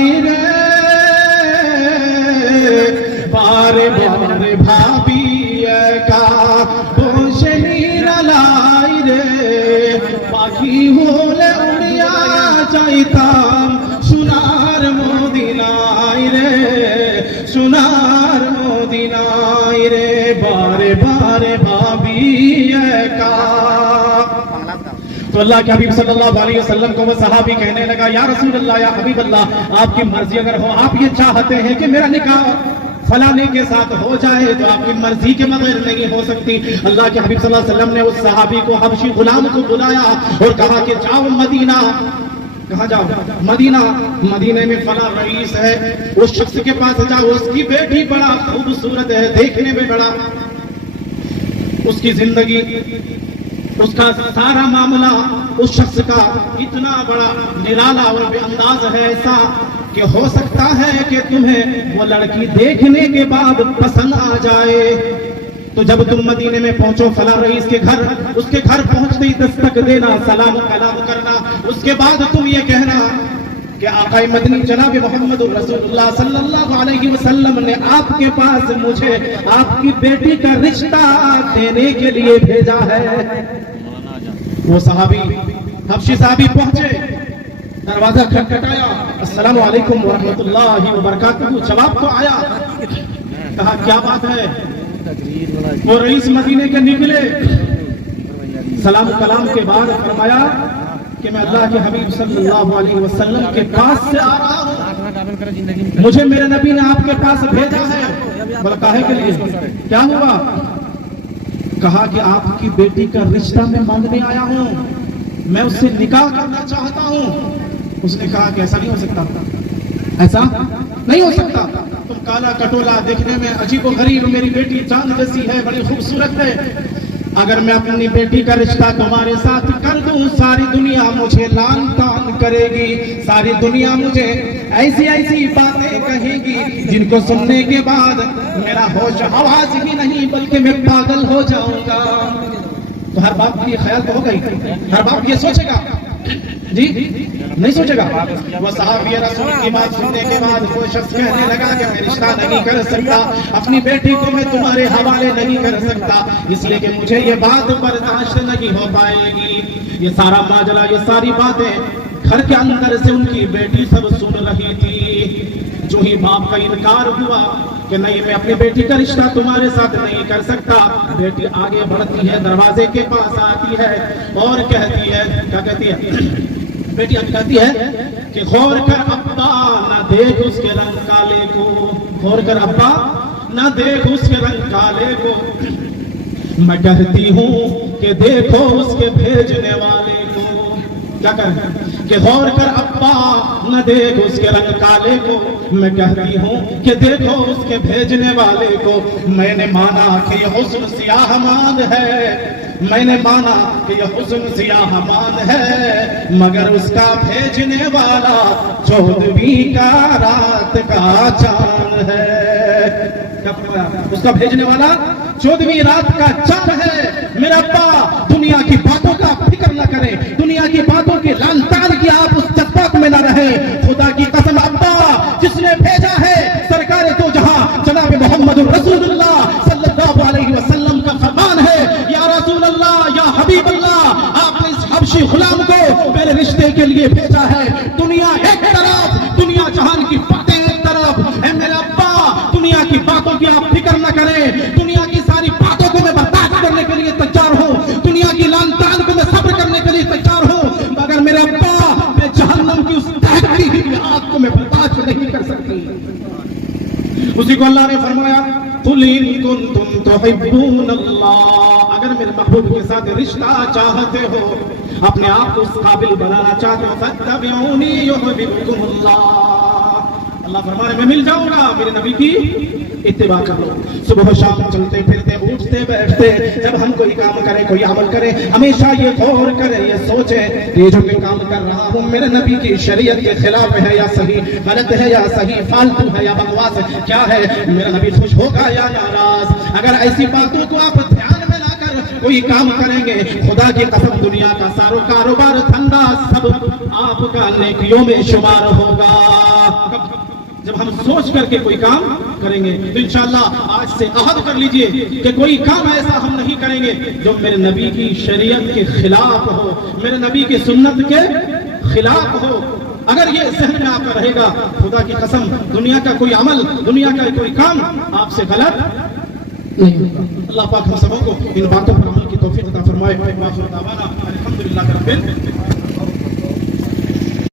লাই রে, বারে বারে ভাবি একা বসে নিরালাই রে, পাখি হলে উড়িয়া যাইতাম সোনার মদিনায় রে, সোনার মদিনায় রে, বারে বারে ভাবি একা। तो अल्लाह के हबीब सल्लल्लाहु अलैहि वसल्लम को वो सहाबी कहने लगा, या रसूल अल्लाह, या हबीब अल्लाह, आपकी मर्जी अगर हो, आप ये चाहते हैं कि मेरा निकाह फलाने के साथ हो जाए, तो आपकी मर्जी के बगैर नहीं हो सकती। अल्लाह के हबीब सल्लल्लाहु अलैहि वसल्लम ने उस सहाबी को, हबशी गुलाम को बुलाया और कहा कि जाओ मदीना। कहाँ जाओ? मदीना। मदीने में फला रईस है, उस शख्स के पास जाओ, उसकी बेटी बड़ा खूबसूरत है, देखने में बड़ा, उसकी जिंदगी, उसका सारा मामला उस शख्स का इतना बड़ा निराला और बेअंदाज है, ऐसा कि हो सकता है कि तुम्हें वो लड़की देखने के बाद पसंद आ जाए। तो जब तुम मदीने में पहुंचो, फला रईस के घर, उसके घर पहुंचते ही दस्तक देना, सलाम कलाम करना, उसके बाद तुम ये कहना कि आक़ाए मदनी जनाब मोहम्मद रसूलुल्लाह सल्लल्लाहु अलैहि वसल्लम ने आपके पास मुझे आपकी बेटी का रिश्ता देने के लिए भेजा है। वो सहाबी, हबशी साहबी पहुंचे, दरवाजा खटखटाया, अस्सलामु अलैकुम व रहमतुल्लाहि व बरकातहू। जवाब तो आया। कहा क्या बात है? वो रईस मदीने के निकले, सलाम कलाम के बाद फरमाया कि मैं अल्लाह के हबीब सल्लल्लाहु अलैहि वसल्लम के पास से आ रहा हूं, मुझे मेरे नबी ने आपके पास भेजा है। बोला काहे के लिए? क्या हुआ? कहा कि आपकी बेटी का रिश्ता मैं मांगने आया हूं, मैं उससे निकाह करना चाहता हूं। उसने कहा कि ऐसा नहीं हो सकता, ऐसा नहीं हो सकता, तुम काला कटोला, देखने में अजीब व गरीब, मेरी बेटी चांद जैसी है, बड़ी खूबसूरत है, अगर मैं अपनी बेटी का रिश्ता तुम्हारे साथ कर दूं, सारी दुनिया मुझे लान तान करेगी, सारी दुनिया मुझे ऐसी ऐसी बातें कहेगी जिनको सुनने के बाद मेरा होश हवास ही नहीं बल्कि मैं पागल हो जाऊंगा। तो हर बात की ख्याल तो हो गई, हर बात ये सोचेगा जी, नहीं सोचेगा। वो सहाबी रसूल की बात सुनने के बाद वो शख्स कहने लगा कि मैं रिश्ता नहीं कर सकता, अपनी बेटी को मैं तुम्हारे हवाले नहीं कर सकता, इसलिए कि मुझे ये बात बर्दाश्त नहीं हो पाएगी। ये सारा माजरा, ये सारी बातें घर के अंदर से उनकी बेटी सब सुन रही थी। जो ही बाप का इनकार हुआ कि नहीं, मैं अपनी बेटी का रिश्ता तुम्हारे साथ नहीं कर सकता, बेटी आगे बढ़ती है, दरवाजे के पास आती है और कहती है, क्या कहती है बेटी? कहती है कि गौर कर अब्बा, ना देख उसके रंग काले को, गौर कर अब्बा, ना देख उसके रंग काले को, मैं कहती हूँ कि देखो उसके भेजने वाले को। क्या कर कि गौर कर अब्बा, न देख उसके रंग काले को, मैं कहती हूँ कि देखो उसके भेजने वाले को। मैंने माना कि यह हुस्न सियाहमान है, मैंने माना कि यह हुस्न सियाहमान है, मगर उसका भेजने वाला 14वीं का रात का चांद है। उसका भेजने वाला 14वीं रात का चांद है। मेरा अब्बा दुनिया की बातों का फिक्र न करें, दुनिया की बातों की लानतान की आप उस जज्बात में न रहे। खुदा की कसम अब्बा, जिसने भेजा है सरकार तो जहां जनाब मोहम्मद रसूलुल्लाह सल्लल्लाहु अलैहि वसल्लम का फरमान है, या रसूल अल्लाह, या हबीब अल्लाह, आपने इस हबशी गुलाम को मेरे रिश्ते के लिए भेजा है। दुनिया एक तरफ, दुनिया जहान की बातें एक तरफ है। मेरे अब्बा दुनिया की बातों की आप फिक्र न करें, दुनिया की सारी बातों को मैं बर्दाश्त करने के लिए तैयार हूँ, दुनिया की लानतान को मैं सब्र करने के लिए तैयार हूँ, मगर मेरे अब्बा मैं जहन्नम की उस दहकती हुई आग को मैं बर्दाश्त नहीं कर सकती। उसी को अल्लाह ने फरमाया, कुल इन कुंतुम तुहिब्बूनल्लाह, अगर मेरे महबूब के साथ रिश्ता चाहते हो, अपने आप को उस काबिल बनाना चाहते हो, फत्तबिऊनी युहिब्बुकुमुल्लाह, अल्लाह फरमाने मैं मिल जाऊंगा, मेरे नबी की इत्तिबा कर लो। सुबह शाम चलते फिरते, उठते बैठते, जब हम कोई काम करें, कोई अमल करें, हमेशा ये गौर करें, ये सोचें ये जो मैं काम कर रहा हूँ मेरे नबी की शरीयत के खिलाफ है या सही, गलत है या सही, फालतू है या बकवास है, क्या है, मेरा नबी खुश होगा या नाराज। अगर ऐसी बातों को आप ध्यान में लाकर कोई काम करेंगे, खुदा की कसम दुनिया का सारा कारोबार धंधा सब आपका नेकियों में शुमार होगा। ہم سوچ کر کے کوئی کام کریں گے. تو انشاءاللہ آج سے عہد کر لیجئے کہ کوئی کام ایسا ہم نہیں کریں گے جو میرے نبی کی شریعت کے خلاف ہو, میرے نبی کی سنت کے خلاف ہو. اگر یہ ذہن میں آپ کا رہے گا, خدا کی قسم دنیا کا کوئی عمل, دنیا کا کوئی کام آپ سے غلط نہیں ہوگا. اللہ پاک ہم سبوں کو ان باتوں پر عمل کی توفیق عطا فرمائے. الحمدللہ رب العالمین.